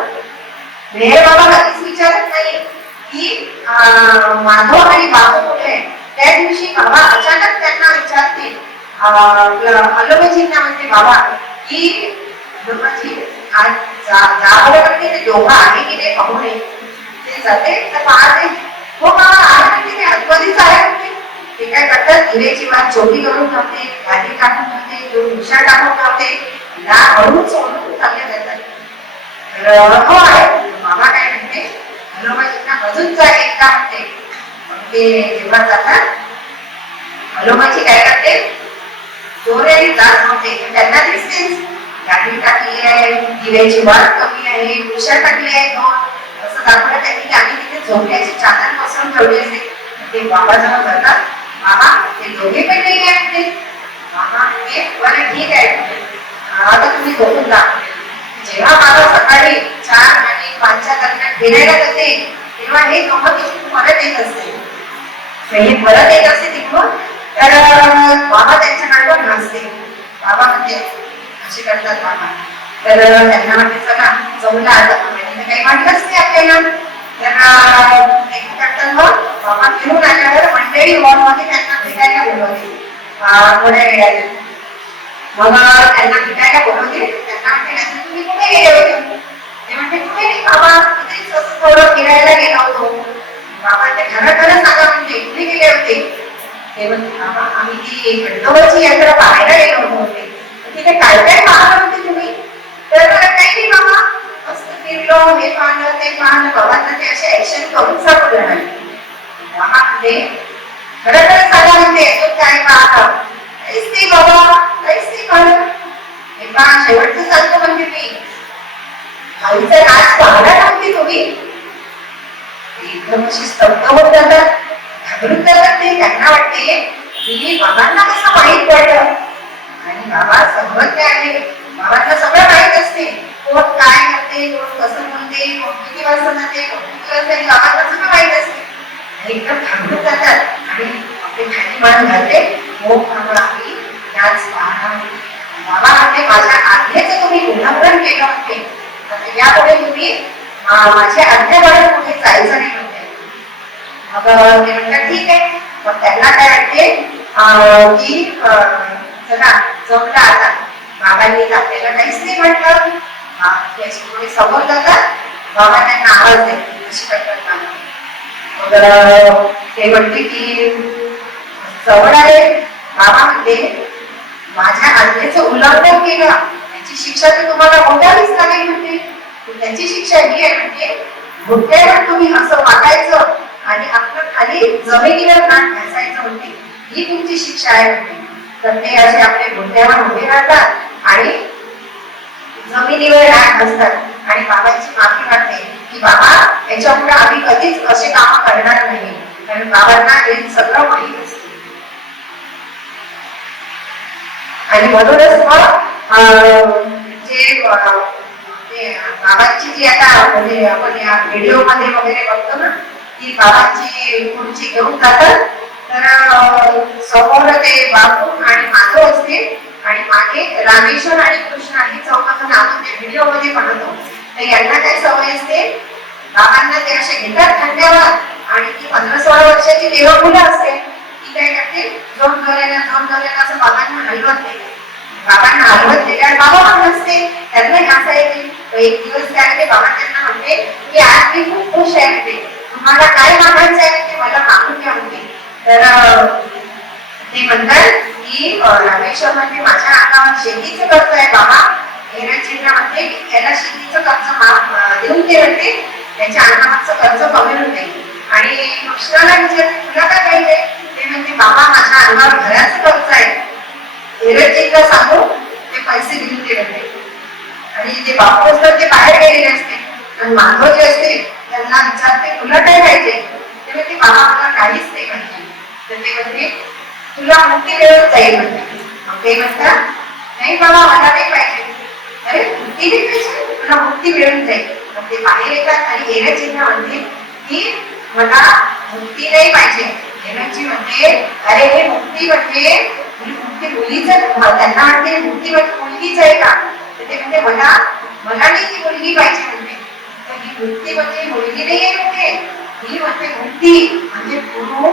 मेहर बाबा कधीच विचारत नाही की माधव आणि बापू कुठे. त्या त्या दिवशी बाबा अचानक त्यांना विचारते, अलोबाजींना म्हणते बाबा की अलोबाजी आज जावं म्हणते ते दोघं आहे की ते पाहू नये. ते जाते तर पाहते, हो बाबा आहे म्हणते, ते आतमध्येच आहे म्हणते. ते काय करतात, हिरेची वाट छोटी करून ठेवते, गाडी टाकून ठेवते, दोन उशा टाकून ठेवते, हळूच सोडून चालले जातात. तर हो आहे बाबा काय म्हणते, अलोबाजींना अजून जा एकदा म्हणते. ते जेव्हा जातात अलोबाजी काय करते, जोराने जात होते, त्यांना दिसतेच गाडी टाकली आहे, दिव्याची वाट कमी आहे, उशा टाकली आहे दोन, असं दाखवलं त्यांनी. आम्ही तिथे झोपण्याची चादर पसरून ठेवली असते. ते बाबा जेव्हा जातात, बाबा ते दोघे पण नाही आहे ते. बाबा म्हणते बरं ठीक आहे, आता तुम्ही झोपून जा. जेव्हा बाबा सकाळी 4 आणि 5च्या दरम्यान फिरायला जाते, तेव्हा हे दोघं तिथून परत येत असते. हे परत येत असते तिकडून, तर बाबा त्यांच्याकडे नसते. बाबा म्हणते असे करतात बाबा, तर त्यांना वाटते चला जमला आता, काही वाटलंच नाही आपल्याला. तर करतात मग बाबा फिरून आल्यावर मंडळी हॉलमध्ये त्यांना भेटायला बोलवते थोड्या वेळाने. मग त्यांना भेटायला बोलवते, त्यांना म्हणते तुम्ही कुठे गेले होते. ते म्हणते कुठे नाही बाबा, तिथेच थोडं फिरायला गेलो होतो. बाबा ते खरं खरं सांगा म्हणते कुठे गेले होते. ते म्हणते बाबा आम्ही ती खंडोबाची यात्रा पाहायला गेलो होतो, तिथे काय काय पाहलं होते तुम्ही. तर काही नाही बाबा, मस्त फिरलो, हे पाहलं ते पाहलं. बाबांना ते असे ऍक्शन करून सांगू नाही. बाबा म्हणते खरं खरं सांगा म्हणते तू काय पाहता. काहीच नाही बाबा, काहीच नाही पाहलं. हे पहा शेवटचं सांगतो म्हणते मी, आईचा नाच पाहला नव्हती तुम्ही. एकदम अशी स्तब्ध होत जातात, घाबरून जातात. ते त्यांना वाटते की बाबांना कसं माहीत पडलं. आणि बाबा सर्वज्ञ आहे, बाबांना सगळं माहित असते, कोण काय करते, कोण कसं बोलते, कोण किती वाजता जाते, कोण किती वाजता, बाबांना सगळं माहित असते. आणि एकदम घाबरून जातात आणि आपले खाली मान घालते, हो बाबा आम्ही याच पाहणार. बाबा म्हणते माझ्या आज्ञेचं तुम्ही उल्लंघन केलं होते, आता यापुढे तुम्ही माझ्या आज्ञेद्वारे कुठे जायचं नाही म्हणते. मग ते म्हणतात ठीक आहे. मग त्यांना काय वाटते की चला जमलं आता, बाबांनी आपल्याला काहीच नाही म्हटलं. पुढे समोर जातात, बाबा त्यांना आवाज देते, अशी करतात बाबा. मग ते म्हणते की जवळ आले. बाबा म्हणते माझ्या आज्ञेचं उल्लंघन केलं, त्याची शिक्षा तर तुम्हाला भोगावीच लागेल म्हणते. त्याची शिक्षा ही आहे म्हणते, घुटण्यावर तुम्ही असं वागायचं आणि आपलं खाली जमिनीवर नाक घासायचं म्हणते, ही तुमची शिक्षा आहे म्हणते. तर ते असे आपले घुटण्यावर उभे राहतात आणि जमिनीवर नाक घासतात आणि बाबांची माफी मागते की बाबा याच्यापुढे आम्ही कधीच असे काम करणार नाही, कारण बाबांना हे सगळं माहीत असते. आणि म्हणूनच मग जे बाबांची जी आता म्हणजे आपण या व्हिडिओ मध्ये वगैरे बघतो ना, ती बाबांची खुर्ची घेऊन जातात. तर समोर ते बाबू आणि माधव असते आणि मागे रामेश्वर आणि कृष्ण ही चौकातून आपण त्या व्हिडिओ मध्ये पाहतो. तर यांना काय सवय असते, बाबांना ते असे घेतात खांद्यावर आणि ती 15-16 वर्षाची देवा मुलं असते, ती काय करते जोर जोराला असं बाबांना हलवत नाही. बाबांना हलवत दिल्यावर बाबा पण नसते, त्यांना हसायचे. एक दिवस काय म्हणते, बाबा त्यांना म्हणते की आज मी खूप खुश आहे म्हणते, तुम्हाला काय मागायचं आहे ते मला मागून घ्या म्हणते. तर ते म्हणतात की रामेश्वर म्हणते माझ्या अंगावर शेतीचं कर्ज आहे बाबा. हिरचिंद्र म्हणते त्याला शेतीचं कर्ज देऊन ते म्हणते, त्याच्या अंगावरचं कर्ज कमी होते. आणि कृष्णाला विचारते तुला काय पाहिजे. ते म्हणते बाबा माझ्या अंगावर घराचं कर्ज आहे. हिरचिंद्र सांगू ते पैसे घेऊन ते म्हणते. आणि जे बापू असतात ते बाहेर गेलेले असते आणि माधव जे असते त्यांना विचारते तुला काय पाहिजे. ते म्हणते बाबा मला काहीच नाही पाहिजे. तर ते म्हणते तुला मुक्ती मिळून जाईल म्हणते. मग ते म्हणतात नाही बाबा मला नाही पाहिजे. अरे मुक्ती नाही पाहिजे, तुला मुक्ती मिळून जाईल. मग ते बाहेर येतात आणि हिरचिंद्र म्हणते की मला मुक्ती नाही पाहिजे. हिरची म्हणते अरे हे मुक्ती म्हणजे मुक्ती मुलीच, त्यांना म्हणते मुक्ती म्हणजे मुलगीच आहे का. ते म्हणते मला नाही ती मुलगी पाहिजे म्हणते. तर ही मुक्ती म्हणजे मुलगी नाही आहे म्हणते, ही म्हणते मुक्ती म्हणजे गुरु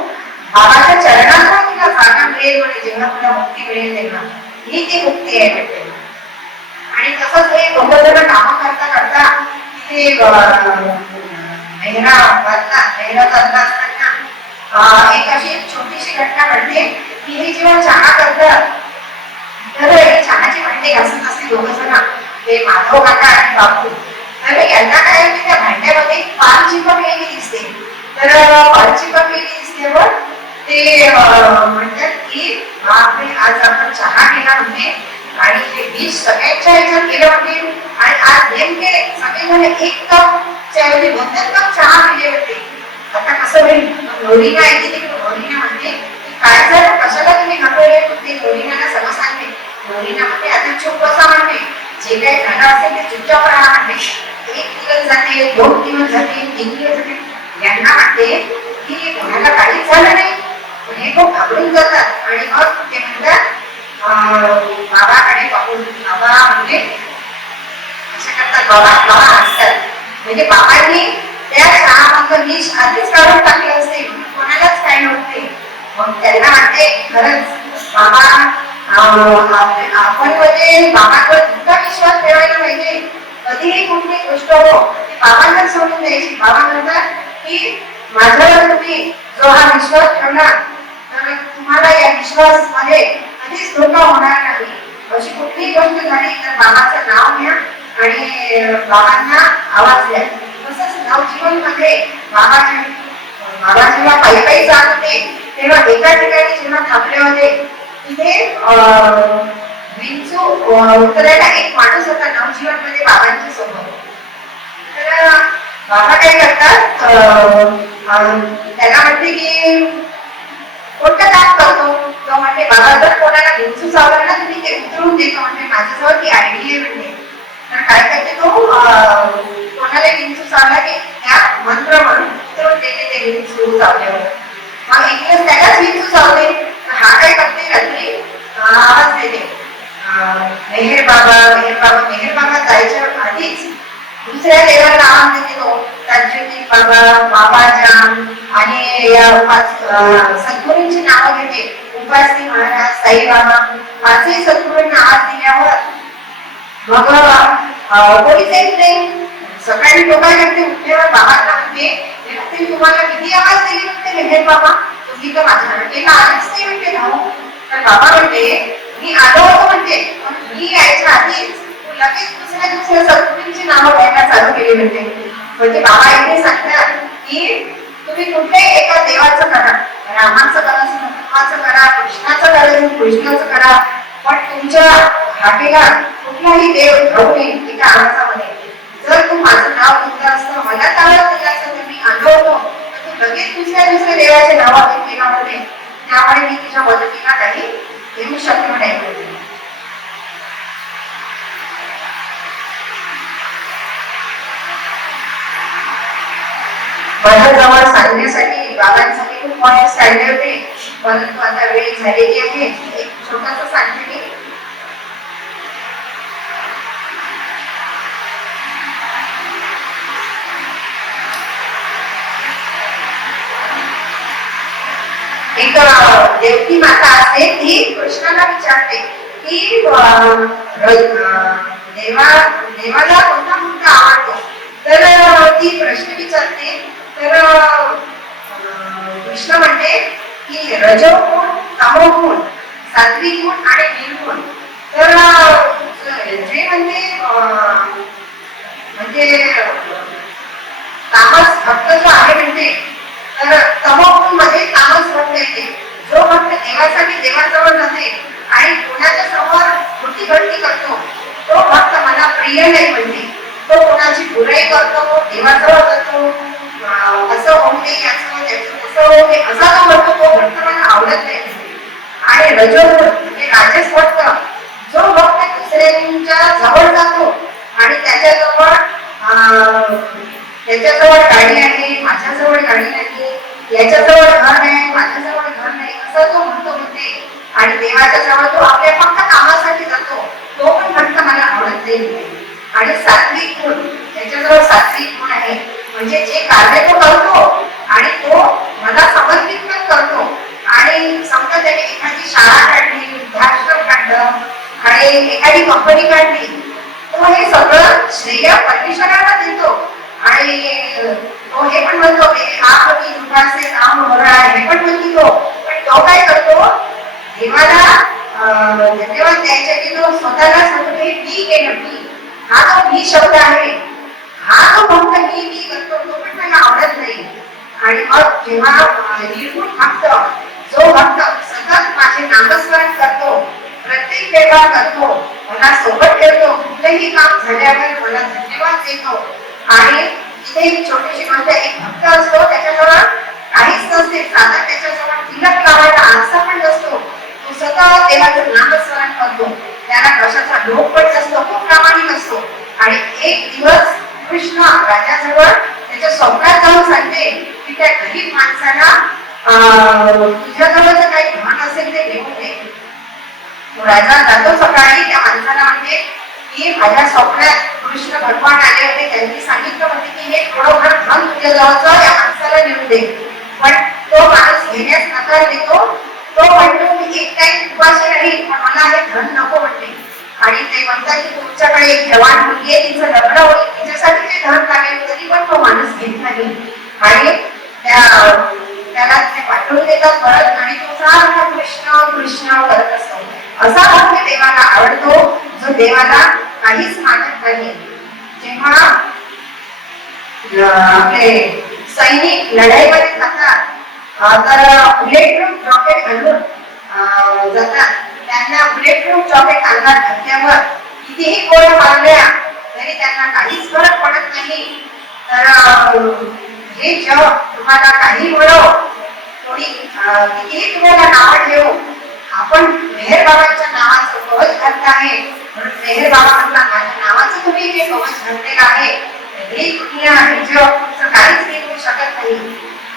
बाबाच्या चरणात तुला जागा मिळेल म्हणजे जेव्हा तुला मुक्ती मिळेल तेव्हा ही ती मुक्ती आहे म्हणजे. आणि तसंच हे दोघं जण कामं करता करता तिथे मेहरा चालला असताना एक अशी छोटीशी घटना घडते की हे जेव्हा चहा करतात तर हे चहाची भांडे घासत असते दोघं जण, ते माधव काका आणि बापू. तर यांना काय होते त्या भांड्यामध्ये पान चिपकलेली दिसते. तर पान चिपकलेली दिसल्यावर ते म्हणतात की बापरे आज आपण चहा केला म्हणजे आणि ते विष सगळ्यांच्या ह्याच्यात केलं म्हणजे आणि आज नेमके सगळेजण एक कपच्या ऐवजी 2-3 कप चहा पिले होते. आता कसं होईल? लोरीना ऐकली की लोरीना म्हणते काय झालं कशाला तुम्ही घाबरले? ते लोरीनाला सगळं सांगते. लोरीना म्हणते आता चुप बसा म्हणते, जे काही झालं असेल ते चुपचाप राहा म्हणते. 1 दिवस जाते, 2 दिवस जाते, 3 दिवस जाते, यांना म्हणते की कोणाला काहीच झालं नाही. हे खूप घाबरून जातात आणि मग ते म्हणतात बाबाकडे पाहून. बाबा म्हणजे अशा करतात, बाबा हसतात. म्हणजे बाबांनी त्या चहामधलं विष आधीच काढून टाकलं असते, कोणालाच काय नव्हते. मग त्यांना वाटते खरंच बाबा आपण म्हणजे बाबांवर इतका विश्वास ठेवायला पाहिजे. कधीही कुठली गोष्ट हो ती बाबांना सोडून द्यायची. बाबा म्हणतात की माझ्यावर तुम्ही जो हा विश्वास ठेवला तर तुम्हाला या विश्वासमध्ये कधीच धोका होणार नाही. अशी कुठलीही गोष्ट झाली तर बाबाचं नाव घ्या आणि बाबांना आवाज द्या. तसंच नवजीवन मध्ये बाबा जेव्हा पायी जात होते तेव्हा एका ठिकाणी जेव्हा थांबले होते तिथे विंचू उतरायला एक माणूस होता नवजीवन मध्ये बाबांच्या सोबत. तर बाबा काय करतात त्याला म्हणते की कोणतं काम करतो? तो म्हणते बाबा जर कोणाला विंचू चावला ना तुम्ही ते उतरून देतो म्हणजे माझ्याजवळ ती आयडिया म्हणते. तर काय करते तो कोणाला विंचू चावला की त्या मंत्र म्हणून उतरून देते ते विंचू चावल्यावर. मग एक दिवस त्यालाच विंचू चावले तर हा काय करते रात्री आवाज देते मेहेर बाबा मेहेर बाबा. मेहेर बाबा जायच्या आधीच दुसऱ्या देवाला आवाज देते तो ताजुद्दीन बाबा, बाबाजान आणि या 5 सद्गुरूंची नावं घेते. उपासी महाराज, साई बाबा, 5ही सद्गुरूंना आवाज दिल्यावर मग कोणीच येत नाही. सकाळी लोक काय करते उठल्यावर बाबांना म्हणते तुम्हाला किती आवाज दिली म्हणते मेहेर बाबा, तुम्ही तर माझ्या हटकेला आलीच नाही म्हणते भाऊ. तर बाबा म्हणते मी आलो होतो म्हणते पण मी यायच्या आधीच लगेच दुसऱ्या सद्गुरूंची नावं घ्यायला चालू केली म्हणते. म्हणजे बाबा इथे सांगतात की तुम्ही कुठल्याही एका देवाचं करा, रामाचं करा, हनुमानाचं करा, कृष्णाचं करा, कृष्णाचं करा, पण तुमच्या हाकेला कुठलाही देव राहू नये एका आवाजामध्ये. जर तू माझं नाव घेतलं असतं, मला आवाज दिला असतं तर मी आलो होतो तर तू लगेच दुसऱ्या देवाचे नाव घेतलेला होते. त्यामुळे मी तुझ्या मदतीला काही येऊ शकलो नाही. माझ्याजवळ सांगण्यासाठी बाबांसाठी खूप पॉइंट्स काढले होते परंतु आता वेळ झालेली आहे. एक छोटासा सांगते मी. एक देवकी माता असते ती कृष्णाला विचारते की देवाला कोणता मुलगा आवडतो. तर ती प्रश्न विचारते तर कृष्ण म्हणते की रजोगुण, तमोगुण, सात्विक गुण आणि निर्गुण. तर जे म्हणजे तामस भक्त जो आहे म्हणते तर तमोगुण मध्ये तामस भक्त येते. जो भक्त देवासाठी देवाजवळ जाते आणि कोणाच्या समोर खोटी भक्ती करतो तो भक्त मला प्रिय नाही म्हणते. तो कोणाची बुराई करतो, देवाजवळ जातो, असं होऊ नये याचं त्याचं तसं होऊ नये असा जो म्हणतो तो भक्त मला आवडत नाही. आणि रजोगुण म्हणजे राजस भक्त जो भक्त दुसऱ्यांच्या जवळ जातो आणि त्याच्याजवळ गाडी आहे, माझ्याजवळ गाडी नाही, याच्याजवळ घर आहे, माझ्याजवळ घर नाही असं तो म्हणतो म्हणते. आणि देवाच्या जवळ तो आपल्या फक्त कामासाठी जातो तो पण भक्त मला आवडत नाही. आणि सात्विक गुण त्याच्याजवळ सात्विक गुण आहे म्हणजे जे कार्य तो करतो आणि तो मला समर्पित पण करतो आपण म्हणतो आपली दुपारचे काम होणार आहे हे पण म्हणतो, पण तो काय करतो देवाला धन्यवाद द्यायच्या की तो स्वतःला सांगतो की मी केलं, मी हा जो मी शब्द आहे हा जो फक्त मी करतो तो पण मला आवडत नाही. आणि मग जेव्हा निर्गुण भक्त जो भक्त सतत माझे नामस्मरण करतो, प्रत्येक वेळा करतो, मला सोबत ठेवतो, कुठलेही काम झाल्यावर मला धन्यवाद देतो. आणि इथे एक छोटीशी गोष्ट, एक भक्त असतो त्याच्याजवळ काहीच नसते, साधा त्याच्याजवळ तिलक लावायला आरसा पण नसतो, तो सतत देवाचं नामस्मरण करतो, त्याला कशाचा लोभ पण नसतो, खूप प्रामाणिक असतो. आणि एक दिवस कृष्ण राजाजवळ त्याच्या स्वप्नात जाऊन सांगते की त्या गरीब माणसाला तुझ्याजवळ काही धन असेल ते घेऊन दे. राजा जातो सकाळी, त्या माणसाला म्हणते की माझ्या स्वप्नात कृष्ण भगवान आले होते, त्यांनी सांगितलं होते की हे थोडंफार धन तुझ्या जवळचं या माणसाला घेऊन दे. पण तो माणूस घेण्यास नकार देतो, तो म्हणतो मी एक टाइम उपाशी राहील पण मला हे धन नको म्हणते. आणि ते म्हणतात की तुमच्याकडे एक जवान मुलगी आहे, तिचं लग्न होईल, तिच्यासाठी ते धन लागेल, तरी पण तो माणूस घेत नाही. आणि त्याला ते पाठवून देतात परत, आणि तो सारखा कृष्ण कृष्ण करत असतो. असा भक्त देवाला आवडतो जो देवाला काहीच मागत नाही. जेव्हा आपले सैनिक लढाईमध्ये जातात तर बुलेट प्रूफ रॉकेट घालून जातात, त्यांना बुलेट प्रूफ रॉकेट अंगात घातल्यावर कितीही गोळ्या मारल्या तरी त्यांना काहीच फरक पडत नाही. तर हे जग तुम्हाला काही म्हणो, थोडी कितीही तुम्हाला नावं ठेवू, आपण मेहर बाबांच्या नावाचं कवच घातलं आहे, म्हणून मेहर बाबा म्हटला माझ्या नावाचं तुम्ही जे कवच घातलेलं आहे हे दुनिया हे जग तुमचं काहीच बिघडू शकत नाही.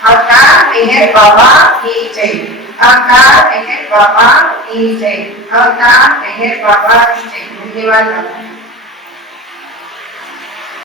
अवतार मेहर बाबा की जय, अवतार मेहर बाबा की जय, अवतार मेहर बाबा की जय. धन्यवाद.